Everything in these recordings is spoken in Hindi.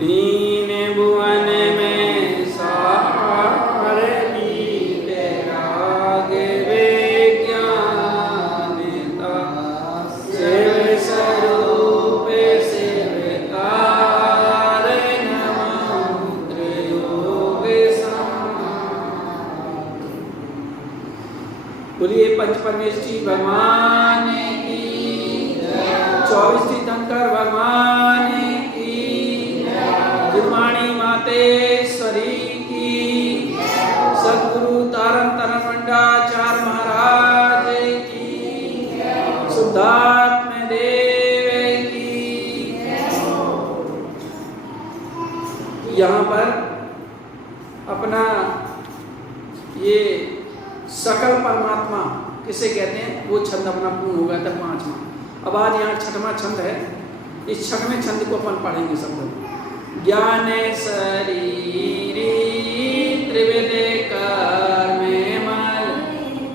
तीन भुवन में सारे लीते राघवे ज्ञानता शिव स्वरूप शिवकार मंत्र योग बोलिए पंच परमेष्ठी भगवान की 24 तीर्थंकर भगवान की गुरुवाणी मातेश्वरी की सद्गुरु तारण तरण मंडाचार्य महाराज की शुद्धात्म देव की। यहाँ पर अपना ये सकल परमात्मा किसे कहते हैं वो छंद अपना पूर्ण हो गया था 5वां। अब आज यहाँ 6वां छंद है। इस 6वें छंद को अपन पढ़ेंगे सब लोग। ज्ञान शरीरी त्रिविध कर्मे मल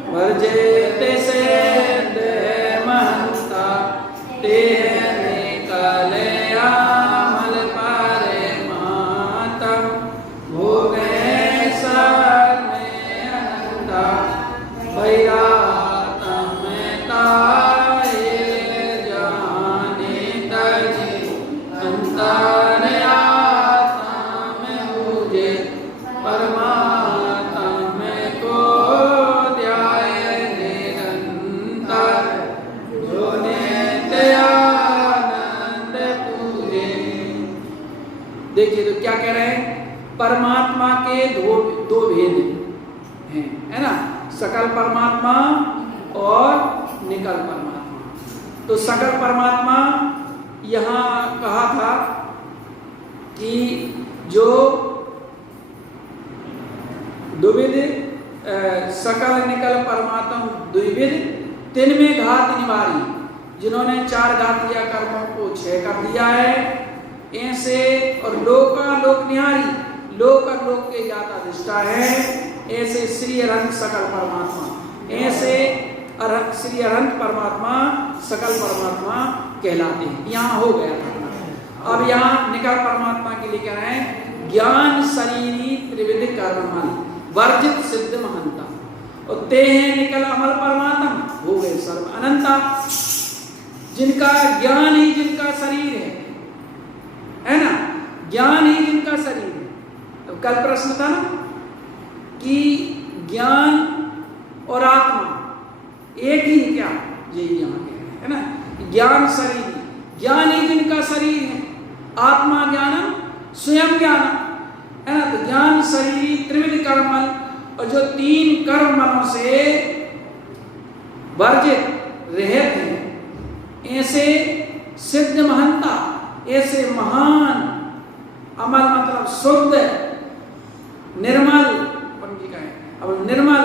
वर्जेते सिद्ध महंता तेह निकले मल पारे मातम भोगे सर्वे अनंता वैरातम ताये जाने तजी अंतरयातम मुझे परमात्म को ध्याय निरंतर जो नित्यानंद पूजे। देखिए तो क्या कह रहे हैं, परमात्मा के दो भेद हैं, है ना, सकल परमात्मा और निकल परमात्मा। तो सकल परमात्मा यहाँ कहा था कि जो द्विविध सकल निकल परमात्मा द्विविध तीन में घात निवारी, जिन्होंने 4 घात लिया कर्मों को 6 कर दिया है ऐसे, और लोका लोक निहारी लोक और लोक के ज्ञाता दृष्टा है ऐसे श्री अनंत सकल परमात्मा, ऐसे श्री अनंत परमात्मा सकल परमात्मा कहलाते हैं। यहाँ हो गया था। अब यहाँ निकल परमात्मा के लिए कह रहे हैं ज्ञान शरीरी त्रिविध कर्ममल वर्जित सिद्ध महंता, और ते हैं निकल अमल परमात्मा हो गए सर्व अनंता, जिनका ज्ञान ही जिनका शरीर है ना, ज्ञान ही जिनका शरीर है। तो कल प्रश्न था ना कि ज्ञान और आत्मा एक ही क्या, यही यहाँ कह रहे हैं ना, ज्ञान शरीर, ज्ञान ही जिनका शरीर है, आत्मा ज्ञानम स्वयं ज्ञानम, है ना। तो ज्ञान शरीर त्रिविध कर्मल, और जो 3 कर्मलों से वर्जित रहित हैं ऐसे सिद्ध महंता, ऐसे महान, अमल मतलब शुद्ध निर्मल, पंजी का है अब निर्मल,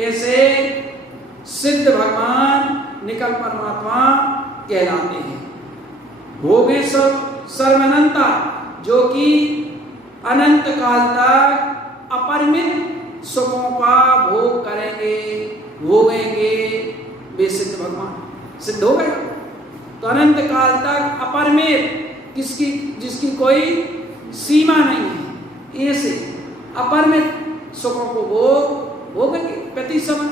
ऐसे सिद्ध भगवान निकल परमात्मा कहलाते हैं। भोगे सर्वनंता, जो कि अनंत काल तक अपरिमित सुखों का भोग करेंगे भोगेंगे, वे सिद्ध भगवान सिद्ध हो गए। तो अनंत काल तक अपरिमित, जिसकी कोई सीमा नहीं है, ऐसे अपरिमित सुखों को भोगेंगे प्रति समय।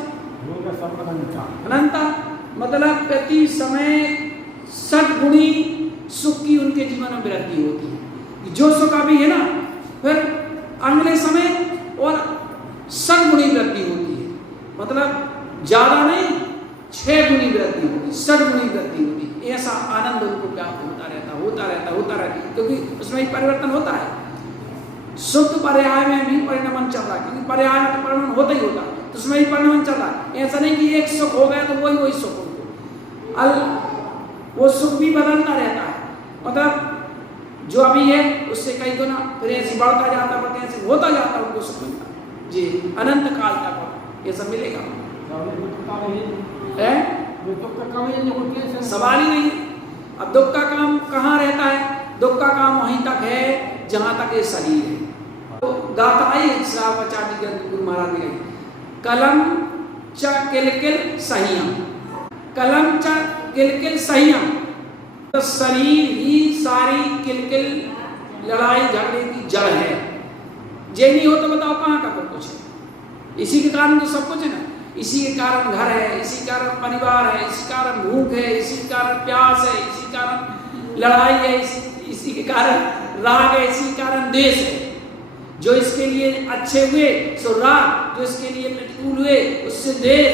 अनंता मतलब प्रति समय सद्गुणी सुख की उनके जीवन में वृद्धि होती है। जो सुख अभी है ना, फिर अगले समय और सद्गुणी वृद्धि होती है, मतलब ज्यादा नहीं 6 गुणी वृद्धि होती, सद्गुणी वृद्धि होती। ऐसा आनंद उनको प्राप्त होता रहता, क्योंकि उसमें ही परिवर्तन होता है। शुद्ध पर्याय में भी परिणमन चल रहा है, क्योंकि पर्याय में तो परिणमन होता ही होता है, तो उसमें ही परिणमन चल रहा है। ऐसा नहीं कि एक सुख हो गया तो वही सुख हो, वो सुख भी बदलता रहता है, मतलब जो अभी है उससे कई गुना फिर ऐसे बढ़ता जाता, ऐसे होता जाता, उनको सुख मिलता जी अनंत काल तक ये सब मिलेगा। सवाल ही नहीं। अब दुख का काम कहाँ रहता है, दुख का काम वहीं तक है जहां तक ये शरीर है। तो गाथा आई श्रावचार्य ग्रंथ गुरु महाराज ने कही, कलम च किलकिल संयम, कलम च किलकिल संयम, तो शरीर ही सारी किलकिल लड़ाई झगड़े की जड़ है। ये नहीं हो तो बताओ कहाँ का कुछ है। इसी के कारण तो सब कुछ है ना। इसी के कारण घर है, इसी के कारण परिवार है, इसी कारण भूख है, इसी के कारण प्यास है, इसी के कारण लड़ाई है, इसी के कारण राग है, इसी के कारण देश है। जो इसके लिए अच्छे हुए सो राग, जो इसके लिए प्रतिकूल हुए उससे देश,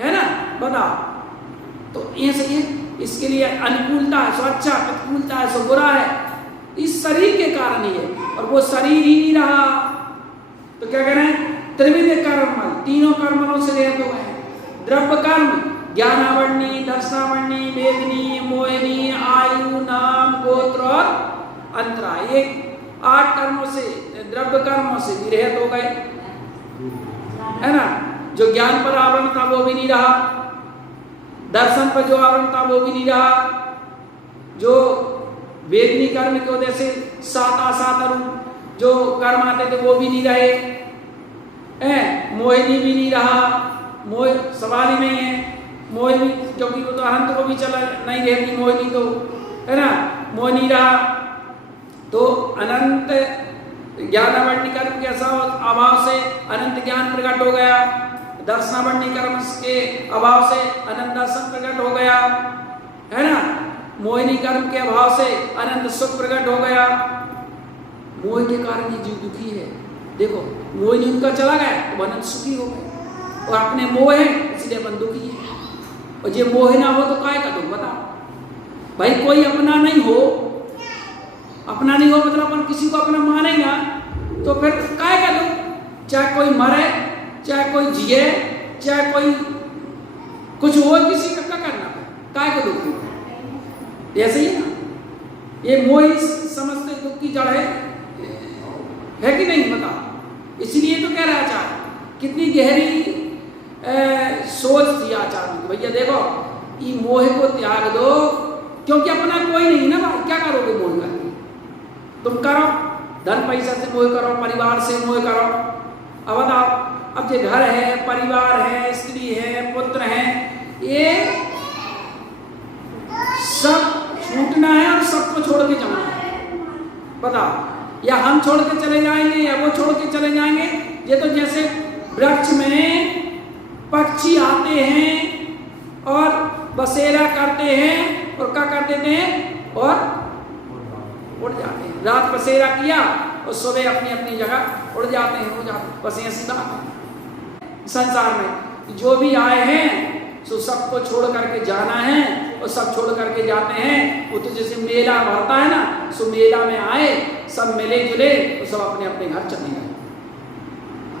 है ना। बताओ तो ये इसके लिए अनुकूलता है सो अच्छा, प्रतिकूलता है सो बुरा है। इस शरीर के कारण ही है, और वो शरीर ही नहीं रहा तो क्या करें। त्रिविध कर्म, तीनों कर्मों से रहित हो गए। द्रव्य कर्म, ज्ञानावरणी, दर्शनावरणी, वेदनी, मोहिनी, आयु, नाम, गोत्र और अंतरा, ये 8 कर्मों से, द्रव्य कर्मों से भी रहित हो गए, है ना। जो ज्ञान पर आवरण था वो भी नहीं रहा, दर्शन पर जो आवरण था वो भी नहीं रहा, जो वेदनी कर्म की वजह से 7 जो कर्म आते थे वो भी नहीं रहे, मोहिनी भी नहीं रहा, मोह सवाल ही नहीं है। मोहिनी क्योंकि वो तो अनंत को भी चला नहीं रहती मोहिनी, तो है ना, मोह नहीं रहा। तो अनंत ज्ञानावरणी कर्म के अभाव से अनंत ज्ञान प्रकट हो गया, दर्शनावरणी कर्म के अभाव से अनंत दर्शन प्रकट हो गया, है ना। मोहिनी कर्म के अभाव से अनंत सुख प्रकट हो गया। मोह के कारण ये जीव दुखी है। देखो मोहिनी उनका चला गया तो अनंत सुखी हो गए, और अपने मोह है इसलिए अपन दुखी है। और ये मोह ना हो तो काय का दुख बताओ भाई। कोई अपना नहीं हो, अपना नहीं हो मतलब अपन किसी को अपना माने ना, तो फिर काय का दुख। चाहे कोई मरे, चाहे कोई जिए, चाहे कोई कुछ हो, किसी का क्या करना, काय को दुख। ऐसे ही ना, ये मोह ही समझते दुख की जड़ है कि नहीं बताओ। इसलिए तो कह रहा आचार्य, कितनी गहरी सोच थी आचार्य की। भैया देखो ये मोह को त्याग दो, क्योंकि अपना कोई नहीं ना, क्या करोगे मोह करके। तुम करो धन पैसा से मोह करो, परिवार से मोह करो। अब बताओ, अब ये घर है, परिवार है, स्त्री है, पुत्र है, ये सब छूटना है और सबको छोड़ के जाना है। बताओ, या हम छोड़ के चले जाएंगे या वो छोड़ के चले जाएंगे। ये तो जैसे वृक्ष में पक्षी आते हैं और बसेरा करते हैं और क्या कर देते हैं और उड़ जाते हैं। रात बसेरा किया और सुबह अपनी अपनी जगह उड़ जाते हैं, हो जाते हैं। बस ऐसी बात है संसार में। जो भी आए हैं सो सबको छोड़ करके जाना है, और सब छोड़ करके जाते हैं। वो तो जैसे मेला भरता है ना, सो मेला में आए सब मिले जुले तो सब अपने अपने घर चले गए।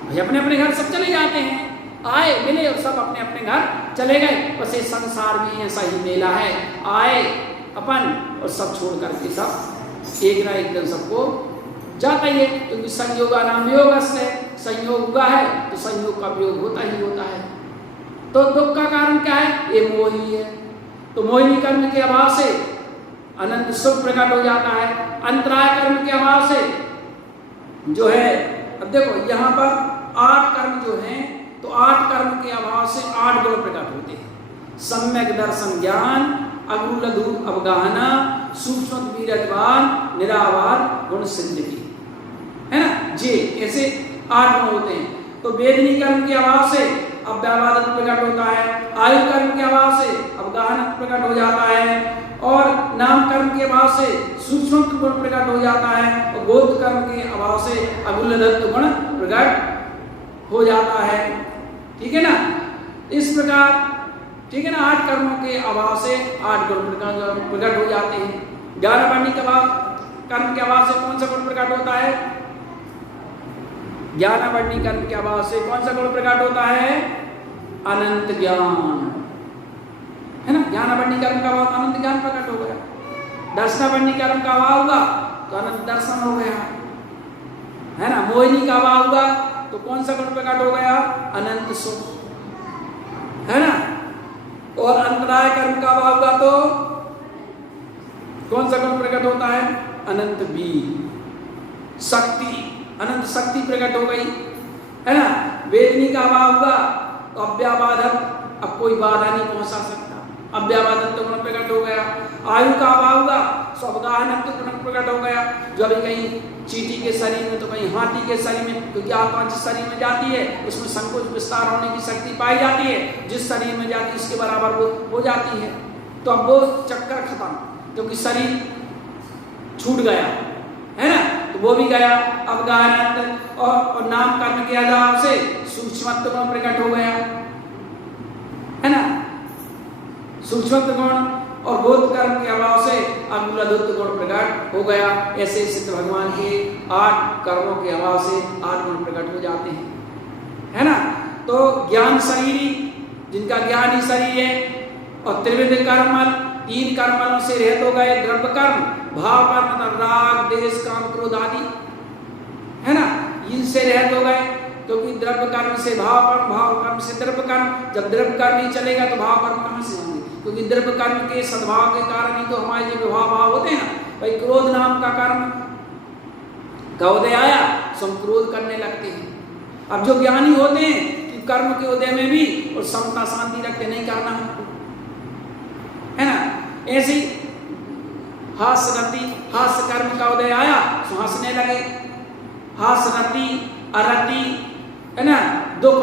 भाई अपने अपने घर सब चले जाते हैं, आए मिले और सब अपने अपने घर चले गए। बस ये संसार भी ऐसा ही मेला है, आए अपन और सब छोड़ करके सब एक ना एक दिन सबको जाता ही है। क्योंकि संयोगा नाम योग है, संयोग हुआ है तो संयोग का प्रयोग होता ही होता है। तो दुख का कारण क्या है, ये मोह ही है। तो मोहिनी कर्म के अभाव से अनंत सुख प्रकट हो जाता है। अंतराय कर्म के अभाव से जो है, अब देखो यहाँ पर 8 कर्म जो हैं, तो 8 कर्म के अभाव से 8 गुण प्रकट होते हैं। सम्यक दर्शन ज्ञान, अगु लघु अवगाहना, सूक्ष्म वीरजवान, निरावार गुण सिद्ध की, है ना। जे ऐसे 8 गुण होते हैं। तो वेदनी कर्म के अभाव से अव्यावादन प्रकट होता है, आयु कर्म के अभाव से अवगाहन प्रकट हो जाता है, और नाम कर्म के अभाव से सूक्ष्म गुण प्रकट हो जाता है, और गोत्र कर्म के अभाव से अगुलदत्त गुण प्रकट हो जाता है। ठीक है ना, इस प्रकार, ठीक है ना। 8 कर्मों के अभाव से 8 गुण प्रकट हो जाते हैं। ज्ञानावरणी कर्म के अभाव से कौन सा गुण प्रकट होता है, ज्ञानावरणी कर्म के अभाव से कौन सा गुण प्रकट होता है, अनंत ज्ञान, है ना। ज्ञानावरणी कर्म का अभाव अनंत ज्ञान प्रकट हो गया। दर्शनावरणी कर्म का अभाव हुआ तो अनंत दर्शन हो गया, है ना। मोहिनी का अभाव हुआ तो कौन सा गुण प्रकट हो गया, अनंत सुख, है ना। और अंतराय कर्म का अभाव हुआ तो कौन सा गुण प्रकट होता है, अनंत वीर शक्ति, अनंत शक्ति प्रकट हो गई, है ना। वेदनी का अभाव हुआ तो अव्याबाधक, अब कोई बाधा नहीं पहुंचा सकता, अव्याबाधक तो गुण प्रकट हो गया। आयु का अभाव हुआ सो अब गहनत्व प्रकट हो गया। जो अभी कहीं चींटी के शरीर में तो कहीं हाथी के शरीर में, क्योंकि आत्मा जिस शरीर में जाती है उसमें संकोच विस्तार होने की शक्ति पाई जाती है, जिस शरीर में जाती है उसके बराबर वो हो जाती है। तो अब वो चक्कर खत्म, क्योंकि शरीर छूट गया है ना, तो वो भी गया। अब गहनत्व और नाम कर्म के आधार से सूक्ष्मत्व गुण प्रकट हो गया है ना, सूक्ष्मत्व गुण और बोध कर्म के अभाव से मूलधुत्व गुण प्रकट हो गया। ऐसे सिद्ध भगवान के 8 कर्मों के अभाव से 8 गुण प्रकट हो जाते हैं, है ना। तो ज्ञान शरीरी, जिनका ज्ञान ही शरीर है, और त्रिविध कर्मल, 3 कर्मलों से रहित हो गए। द्रव्य कर्म, भाव कर्म मतलब राग देश काम क्रोध आदि, है ना, इनसे रहित हो गए। क्योंकि द्रव्य कर्म से भाव कर्म, भाव कर्म से द्रव्य कर्म, जब द्रव्य कर्म नहीं चलेगा तो भाव कर्म कहां से होंगे? क्योंकि द्रव्य कर्म के सद्भाव के कारण ही तो हमारे जो विभाव भाव होते हैं ना। भाई क्रोध नाम का कर्म का उदय आया तो हम क्रोध करने लगते हैं। अब जो ज्ञानी होते हैं कि कर्म के उदय में भी और समता शांति रखते, नहीं करना हमको, है ना। ऐसे हास्यरति, हास्य कर्म का उदय आया तो हंसने लगे। हास्यरति, अरति, है ना। दुख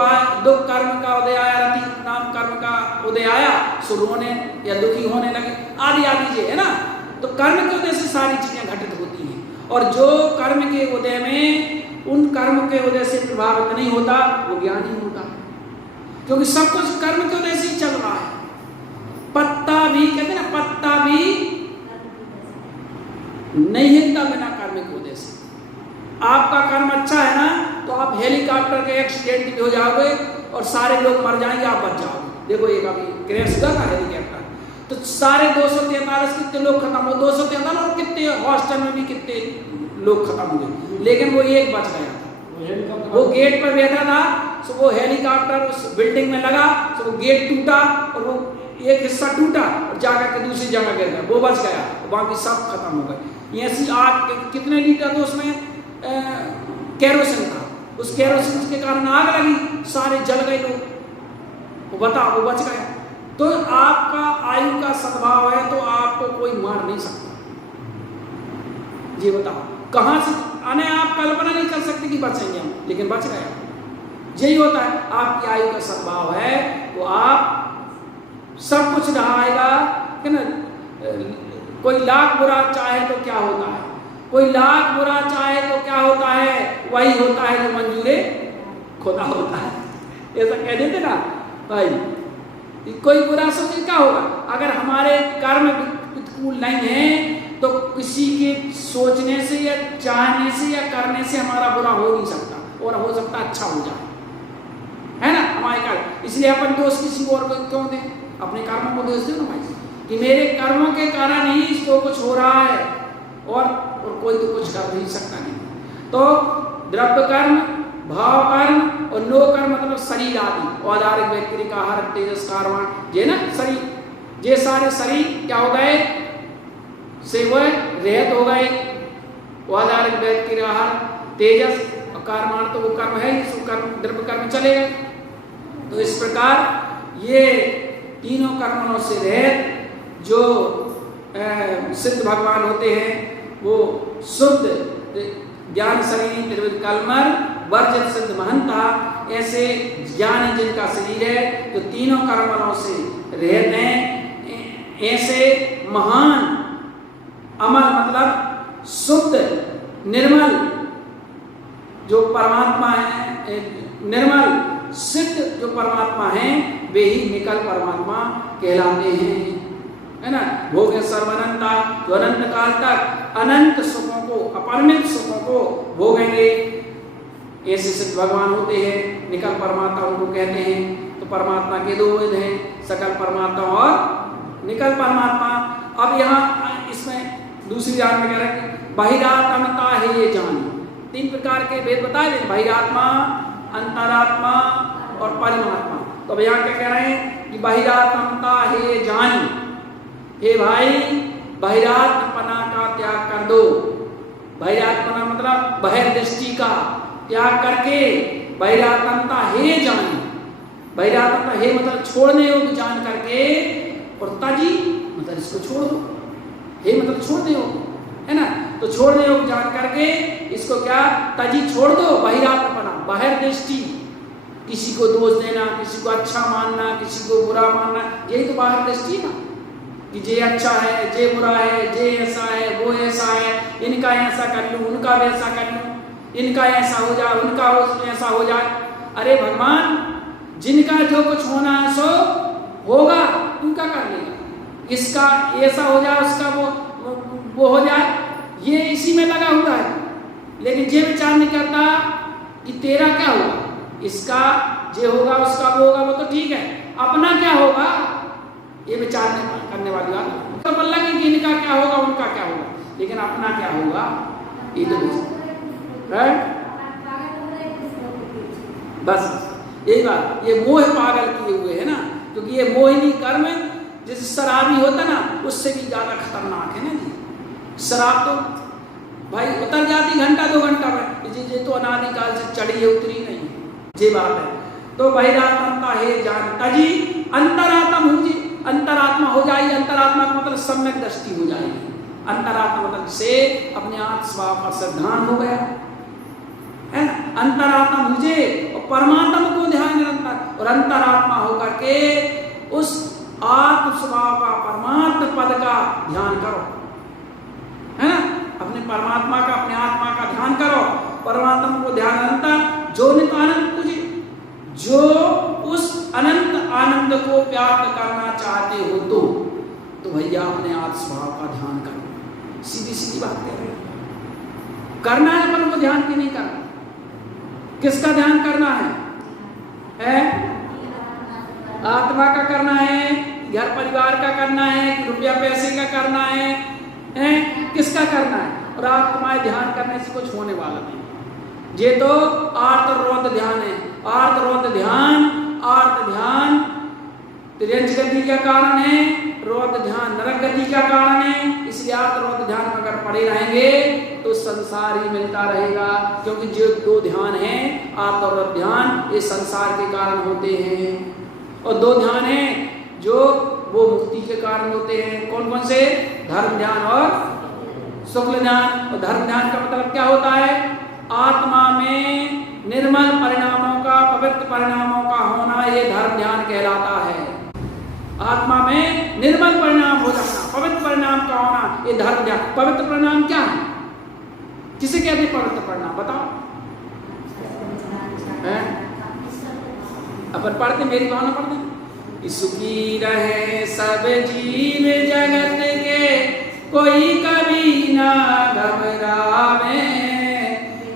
कर्म का उदय आया, रति नाम कर्म का उदय आया सो रोने या दुखी होने लगे, आदि आदि जे, है ना। तो कर्म के उदय से सारी चीजें घटित होती हैं। और जो कर्म के उदय में, उन कर्म के उदय से प्रभावित नहीं होता वो ज्ञानी होता, क्योंकि सब कुछ कर्म के उदय से ही चल रहा है। पत्ता भी, कहते हैं ना, पत्ता भी नहीं हिलता बिना कर्म के उदय से। आपका कर्म अच्छा है ना, तो आप हेलीकॉप्टर के एक्सीडेंट भी हो जाओगे और सारे लोग मर जाएंगे, आप बच जाओगे। देखो एक अभी क्रैश हुआ था हेलीकॉप्टर, तो सारे 243 कितने लोग खत्म हो, 243 और कितने हॉस्टल में भी कितने लोग खत्म हुए, लेकिन वो एक बच गया था। वो गेट पर बैठा था, तो वो हेलीकॉप्टर उस बिल्डिंग में लगा, तो वो गेट टूटा और वो एक हिस्सा टूटा और जाकर के दूसरी जगह गिर गया, वो बच गया, बाकी सब खत्म हो गए। ऐसी आग कितने लीटर तो उसमें केरोसिन था, उस केरोसिन के कारण आग लगी, सारे जल गए लोग, वो बताओ वो बच गया। तो आपका आयु का सद्भाव है तो आपको कोई मार नहीं सकता। ये बताओ कहां से, अने आप कल्पना नहीं कर सकते कि बचेंगे हम, लेकिन बच गया। यही होता है, आपकी आयु का सद्भाव है तो आप सब कुछ रहाएगा, है ना। कोई लाख बुरा चाहे तो क्या होता है, कोई लाख बुरा चाहे तो क्या होता है, वही होता है जो मंजूरे खुदा होता है। ऐसा कह देते ना भाई, कोई बुरा सोचे क्या होगा। अगर हमारे कर्म प्रतिकूल नहीं है तो किसी के सोचने से या चाहने से या करने से हमारा बुरा हो नहीं सकता, और हो सकता अच्छा हो जाए, है ना, हमारे कर्म। इसलिए अपन दोष किसी और को क्यों दें, अपने कर्मों को दोष दो ना भाई, कि मेरे कर्मों के कारण ही इसको कुछ हो रहा है, और कोई तो कुछ कर नहीं सकता नहीं। तो द्रव्य कर्म, भाव कर्म और नो कर्म मतलब शरीर आदि, औदारिक व्यक्ति का आहार तेजस कारवाण, ये ना शरीर, ये सारे शरीर क्या हो गए से वह रहत हो गए। औदारिक व्यक्ति का आहार तेजस और कारवाण तो वो कर्म है, इसको कर्म द्रव्य कर्म चले गए। तो इस प्रकार ये तीनों कर्मों से रहित जो सिद्ध भगवान होते हैं वो शुद्ध ज्ञान शरीर त्रिविध कलमर वर्जित सिद्ध महंता, ऐसे ज्ञानी जिनका शरीर है जो तीनों कर्मों से रहित हैं, ऐसे महान अमर मतलब शुद्ध निर्मल जो परमात्मा है, निर्मल सिद्ध जो परमात्मा है, वे ही निकल परमात्मा कहलाते हैं, है ना। भोग सर्वनंता, जो अनंत काल तक अनंत सुखों को, अपरिमित सुखों को भोगेंगे, ऐसे सिद्ध भगवान होते हैं। निकल परमात्मा उनको कहते हैं। तो परमात्मा के 2 विध हैं, सकल परमात्मा और निकल परमात्मा। अब यहाँ इसमें दूसरी जान में कह रहे हैं बहिरात्मता है ये जान, 3 प्रकार के भेद बताए गए, बहिरात्मा, अंतरात्मा और परमात्मा। तो अब यहाँ क्या कह रहे हैं कि बहिरात्मता है जानी, हे भाई बहिरात्मपना का त्याग कर दो। बहिरात्मना मतलब बहिर्दृष्टि का त्याग करके बहिरात्मता हे जानी, बहिरात्मता हे मतलब छोड़ने योग्य जान करके, और तजी मतलब इसको छोड़ दो। हे मतलब छोड़ने योग्य, है ना। तो छोड़ने योग्य जान करके इसको क्या तजी छोड़ दो, बहिरात्मपना, बाहर दृष्टि, किसी को दोष देना, किसी को अच्छा मानना, किसी को बुरा मानना, यही तो बाहर दृष्टि है ना, कि ये अच्छा है, ये बुरा है, ये ऐसा है, वो ऐसा है, इनका ऐसा कर लूं, उनका वैसा कर लूं, इनका ऐसा हो जाए, उनका ऐसा हो जाए। अरे भगवान, जिनका जो कुछ होना है सो होगा, उनका कर लेगा, इसका ऐसा हो जाए, उसका वो हो जाए, ये इसी में लगा हुआ है। लेकिन ये विचार नहीं करता कि तेरा क्या होगा, इसका जे होगा, उसका वो होगा, वो तो ठीक है, अपना क्या होगा, ये विचार नहीं करने वाली बात। तो बोल लगे कि इनका क्या होगा, उनका क्या होगा, लेकिन अपना क्या होगा, ये तो है। बस यही बात, ये मोह पागल किए हुए है ना, क्योंकि ये मोहिनी कर्म जैसे शराबी होता ना, उससे भी ज्यादा खतरनाक है ना जी। शराब तो भाई उतर जाती घंटा 2 घंटा में, ये तो अनादिकाल से चढ़ी है, उतरी नहीं, ये बात है। तो बहिरात्मता है जानता जी, अंतरात्मा हो जी, अंतरात्मा हो जाएगी। अंतरात्मा का मतलब सम्यक दृष्टि हो जाएगी। अंतरात्मा मतलब से अपने आत्म स्वभाव का सिद्धांत हो गया है ना। अंतरात्मा मुझे और परमात्मा को ध्यान निरंतर, और अंतरात्मा होकर के उस आत्म स्वभाव का परमात्मा पद का ध्यान करो, है ना। अपने परमात्मा का, अपने आत्मा का ध्यान करो, परमात्मा को ध्यान निरंतर, जो नित आनंद मुझे, जो उस अनंत आनंद को प्राप्त करना चाहते हो तो भैया अपने आत्म स्वभाव का ध्यान करो। सीधी सीधी बात कह रहे हैं, करना है पर वो ध्यान की नहीं करना। किसका ध्यान करना है? आत्मा का करना है, घर परिवार का करना है, रुपया पैसे का करना है, किसका करना है? और आत्माएं ध्यान करने से कुछ होने वाला नहीं। ये तो आर्त रोध ध्यान है। आर्त रोध ध्यान, आर्त ध्यान त्रियंच गति का कारण है, रोध ध्यान नरक गति का कारण है। इसलिए आर्त रोध ध्यान में अगर पड़े रहेंगे तो संसार ही मिलता रहेगा, क्योंकि जो 2 ध्यान हैं, आर्त और रोध ध्यान, ये संसार के कारण होते हैं। और 2 ध्यान हैं जो वो मुक्ति के कारण होते हैं। कौन कौन से? धर्म ध्यान और शुक्ल ध्यान। और धर्म ध्यान का मतलब क्या होता है? आत्मा में निर्मल परिणामों का, पवित्र परिणामों का होना, ये धर्म ध्यान कहलाता है। आत्मा में निर्मल परिणाम हो जाना, पवित्र परिणाम का होना, ये धर्म ध्यान। पवित्र परिणाम क्या है? किसे कहते हैं पवित्र परिणाम? बताओ। अपन पढ़ते, मेरी भावना पढ़ते। सुखी रहे सब जीव जगत के, कोई कभी ना घबरावे,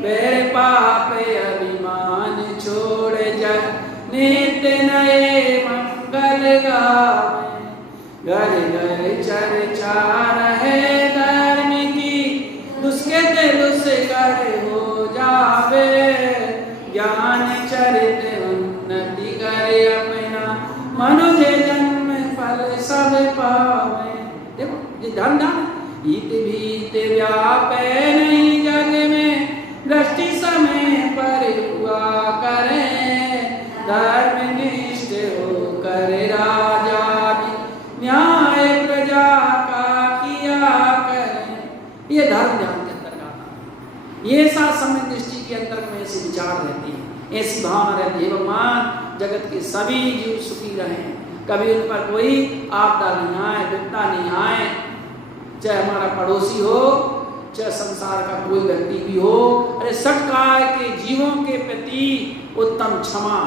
बैर पाप अभिमान छोड़ जग नित्य नए मंगल गावे। घर घर चर्चा रहे धर्म की, दुष्कृत दुष्कर हो जावे, ज्ञान चरित उन्नति करे अपना, मनुष्य जन्म फल सब पावे। देखो ये धर्म ध्यान, इत भीत व्यापे नहीं जग में, दृष्टि समय पर हुआ करे, धर्मनिष्ठ होकर राजा न्याय प्रजा का किया करे। ये धर्म ध्यान के अंतर्गत आता है। ये साथ समय दृष्टि के अंतर्गत में ऐसे विचार रहते हैं, ऐसी भावना रहती है। भगवान जगत के सभी जीव सुखी रहें, कभी उन पर कोई आपदा नहीं आए, विपदा नहीं आए, चाहे हमारा पड़ोसी हो, चाहे संसार का कोई व्यक्ति भी हो। अरे सटकाय के जीवों के प्रति उत्तम क्षमा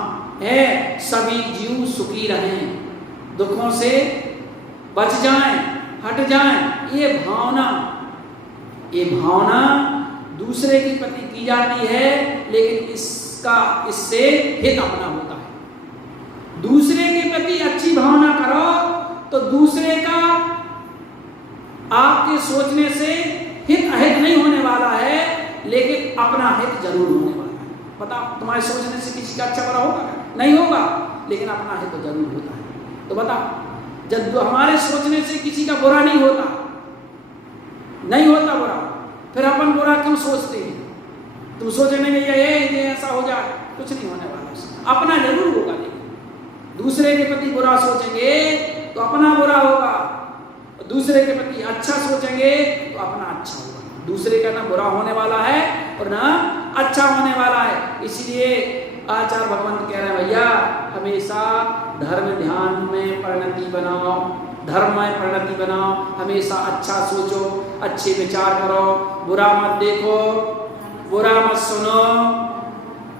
है, सभी जीव सुखी रहें, दुखों से बच जाएं, हट जाएं। ये भावना दूसरे के प्रति की जाती है, लेकिन इससे हित अपना होता है। दूसरे के प्रति अच्छी भावना करो तो दूसरे का आपके सोचने से हित अहित नहीं होने वाला है, लेकिन अपना हित जरूर होने वाला है। बताओ, तुम्हारे सोचने से किसी का अच्छा बुरा होगा? नहीं होगा, लेकिन अपना हित तो जरूर होता है। तो बताओ, जब हमारे सोचने से किसी का बुरा नहीं होता बुरा, फिर अपन बुरा क्यों सोचते हैं? तुम सोचने में ये ऐसा हो जाए, कुछ नहीं होने वाला। अपना जरूर होगा, लेकिन दूसरे के प्रति बुरा सोचेंगे तो अपना बुरा होगा, दूसरे के प्रति अच्छा सोचेंगे तो अपना अच्छा होगा। दूसरे का ना बुरा होने वाला है और ना अच्छा होने वाला है। इसलिए आचार्य भगवंत कह रहे हैं भैया हमेशा धर्म ध्यान में परिणति बनाओ, धर्म में परिणति बनाओ, हमेशा अच्छा सोचो, अच्छे विचार करो, बुरा मत देखो, बुरा मत सुनो,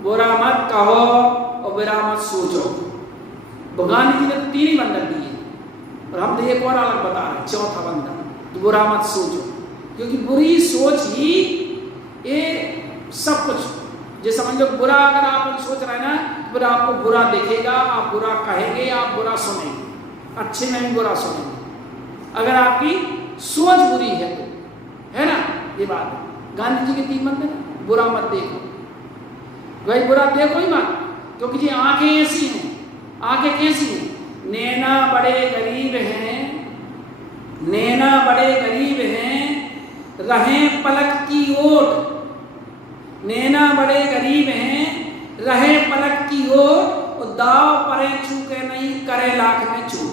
बुरा मत कहो और बुरा मत सोचो। भगवान जी ने तो 3 ही बंधन दिए और हम तो एक और अलग बता रहे हैं, चौथा बंधन, तो बुरा मत सोचो, क्योंकि बुरी सोच ही ये सब कुछ, जैसे समझ लो बुरा अगर आप सोच रहे हैं ना, फिर आपको बुरा दिखेगा, आप बुरा कहेंगे, आप बुरा सुनेंगे, अच्छे में भी बुरा सुनेंगे, अगर आपकी सोच बुरी है तो, है ना, ये बात है। गांधी जी के 3 मंत्र है, बुरा मत देखो, भाई बुरा देखो ही मत, क्योंकि ये आंखें ऐसी हैं, आंखें कैसी हैं, नैना बड़े गरीब हैं, नैना बड़े गरीब हैं, रहें पलक की ओट, नैना बड़े गरीब हैं, रहे पलक की ओर और दाव परे चूके नहीं, करे लाख में चूक,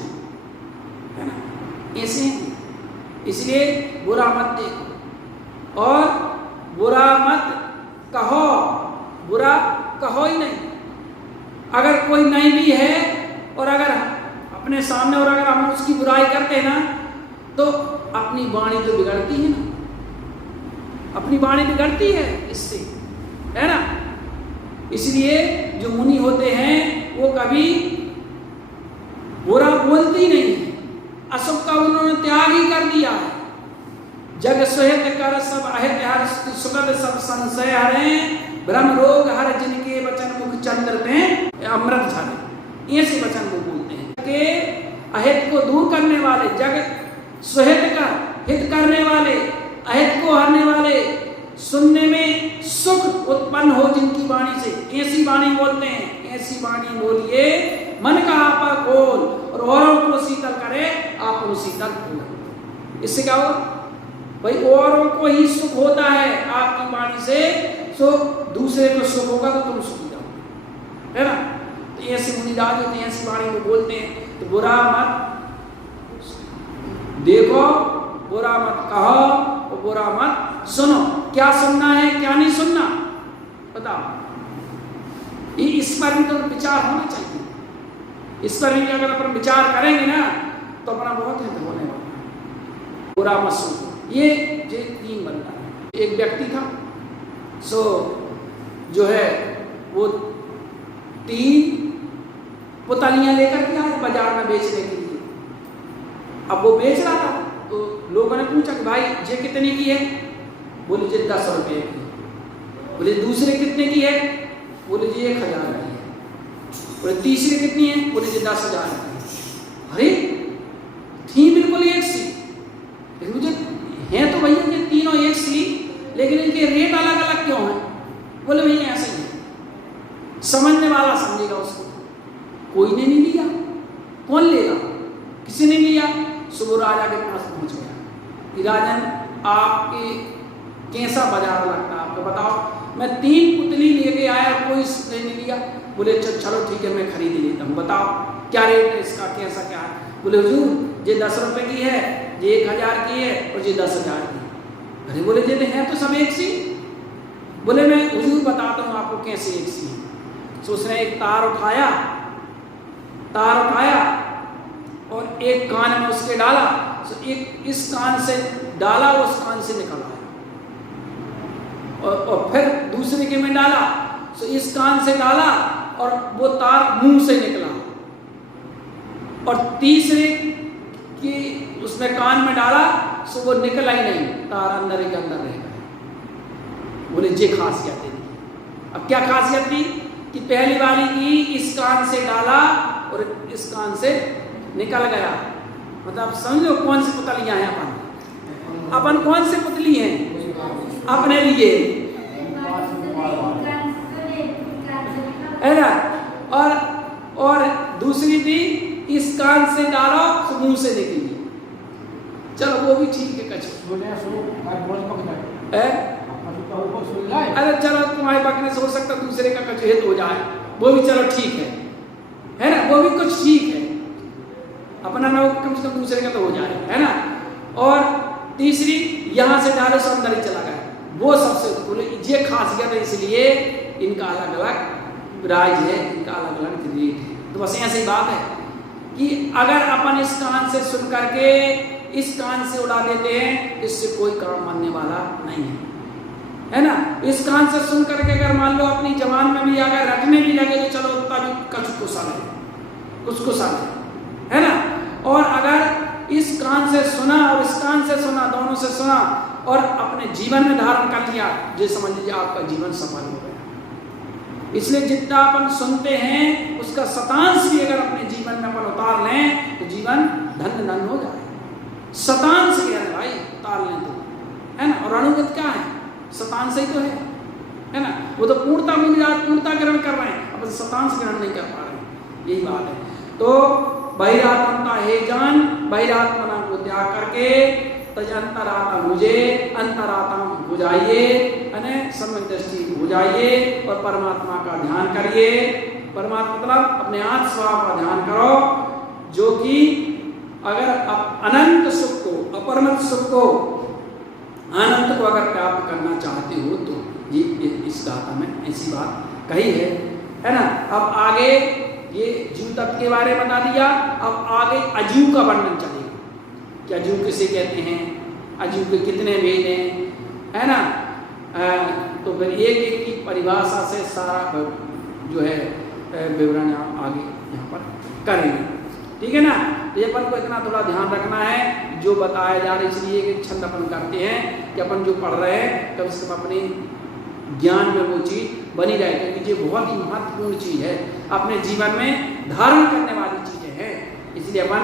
है ना, ऐसे। इसलिए बुरा मत देखो और बुरा मत कहो, बुरा कहो ही नहीं। अगर कोई नहीं भी है और अगर अपने सामने और अगर हम उसकी बुराई करते हैं ना, तो अपनी वाणी तो बिगड़ती है ना, अपनी वाणी बिगड़ती है इससे, है ना। इसलिए जो मुनि होते हैं वो कभी बुरा बोलते ही नहीं है, अशुभ का उन्होंने त्याग ही कर दिया है। जग सुहित कर सब अहित हर सुगत सब संशय हरे, ब्रह्म रोग हर जिनके वचन मुख चंद्र में अमृत झरे, ऐसे वचन वो बोलते हैं कि अहित को दूर करने वाले, जग सुहित का हित करने वाले, अहित को हरने वाले, सुनने में सुख उत्पन्न हो जिनकी वाणी से, ऐसी वाणी बोलते हैं। ऐसी वाणी बोलिए, मन का आपा खोल और औरों को शीतल करे, आप को शीतल खोल। इससे क्या होगा भाई, औरों को ही सुख होता है आपकी वाणी से, सो दूसरे को सुख होगा तो तुम सुखी जाओगे, है ना। तो ऐसे मुनिराज होते हैं, ऐसी वाणी को बोलते हैं। तो बुरा मत देखो, बुरा मत कहो और बुरा मत सुनो। क्या सुनना है क्या नहीं सुनना बताओ, इस पर भी तो विचार होना चाहिए। इस पर भी अगर अपन विचार करेंगे ना तो अपना बहुत हित होने वाला है। बुरा मत सुनो, ये 3 बंदा है। एक व्यक्ति था, सो जो है वो 3 पुतलियां लेकर के आए बाजार में बेचने के लिए। अब वो बेच रहा था तो लोगों ने पूछा कि भाई ये कितने की है? बोले जी 10 रुपये की। बोले दूसरे कितने की है? बोले जी 1000 की है। बोले तीसरे कितनी है? बोले जी 10,000 की। अरे थी बिल्कुल एक सी, लेकिन मुझे है तो भैया ये तीनों एक सी, लेकिन इनके रेट अलग अलग क्यों हैं? बोले भैया ऐसा ही है, समझने वाला समझेगा उसको। कोई ने नहीं लिया, कौन लेगा? किसी ने लिया। सुबह राजा के पास पहुंच गया कि राजन आपके कैसा बाजार लगता है आपको बताओ, मैं 3 पुतली लेके आया, कोई नहीं लिया। बोले चलो ठीक है मैं खरीद लेता हूँ, बताओ क्या रेट है इसका, कैसा क्या है? बोले हुजूर ये 10 रुपये की है, ये 1000 की है और ये 10,000 की है। अरे बोले ये है तो सब एक सी। बोले मैं हुजूर बताता हूँ आपको कैसे एक सी है। तो उसने एक तार उठाया और एक कान में उसके डाला, तो एक इस कान से डाला, उस कान से निकल आया, और फिर दूसरे के में डाला, तो इस कान से डाला और वो तार मुंह से निकला, और तीसरे की उसने कान में डाला, तो वो निकला ही नहीं, तार अंदर के अंदर रह गया। बोले ये खासियत है। अब क्या खासियत थी कि पहली वाली की इस कान से डाला और इस कान से निकल गया। मतलब समझो कौन सी पुतलियां हैं अपन कौन सी पुतली हैं अपने लिए, है ना। और दूसरी थी इस कान से डालो तो मुंह से निकली। चलो वो भी ठीक है कछ। अरे चलो तुम्हारे बकने से हो सकता दूसरे का कछ हित हो जाए, वो भी चलो ठीक है ना, वो भी कुछ ठीक है, अपना ना कम से कम दूसरे का तो हो जाए, है ना। तीसरी यहाँ से डाले सो अंदर ही चला गया, वो सबसे ये खासियत है, इसलिए इनका अलग अलग राज है, इनका अलग अलग रेट है। तो बस ऐसी ही बात है कि अगर अपन इस कान से सुन करके इस कान से उड़ा देते हैं, इससे कोई काम बनने वाला नहीं है ना। इस कान से सुन करके अगर मान लो अपनी जबान में भी अगर रटने भी लगे तो चलो तभी कुछ है ना। और अगर इस कान से सुना और इस कान से सुना, दोनों से सुना और अपने जीवन में धारण कर लिया, ये समझ लीजिए आपका जीवन सफल हो गया। इसलिए जितना अपन सुनते हैं उसका शतांश भी अगर अपने जीवन में अपन उतार लें तो जीवन धन्य धन्य हो जाए। शतांश क्या है भाई, उतार लें तो, है ना। और अणुगत क्या है, शतांश ही तो है ना। वो तो पूर्णता ग्रहण कर रहे हैं, अपन शतांश ग्रहण नहीं कर पा रहे हैं, यही बात है। तो बहिरात्मता हे जान, बहिरात्मना को त्याग करके तज अंतरात्मा मुझे, अंतरात्मा बुझाइए, सम्यक दृष्टि बुझाइए और परमात्मा का ध्यान करिए। परमात्मा मतलब अपने आत्म स्वभाव का ध्यान करो, जो कि अगर अनंत सुख को, अपरमत सुख को, आनंद को अगर प्राप्त करना चाहते हो तो ये इस गाथा में ऐसी बात कही है ना। अब आगे ये जीव तत्व के बारे में बता दिया, अब आगे अजीव का वर्णन चलेगा कि अजीव किसे कहते हैं, अजीव के कितने भेद हैं, है ना। तो फिर एक की परिभाषा से सारा जो है विवरण आगे यहाँ पर करेंगे, ठीक है ना। तो ये अपन को इतना थोड़ा ध्यान रखना है जो बताया जा रहा है, इसलिए कि छंद अपन करते हैं कि अपन जो पढ़ रहे हैं कम से कम अपने ज्ञान में वो चीज़ बनी रहे, क्योंकि ये बहुत ही महत्वपूर्ण चीज़ है, अपने जीवन में धारण करने वाली चीज़ें हैं। इसलिए अपन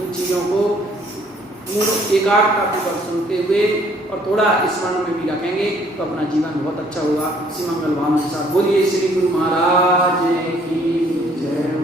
इन चीज़ों को पूर्ण एकाग्रता पूर्वक सुनते हुए और थोड़ा स्मरण में भी रखेंगे तो अपना जीवन बहुत अच्छा होगा। इसी मंगल भावना के साथ बोलिए श्री गुरु महाराज की जय।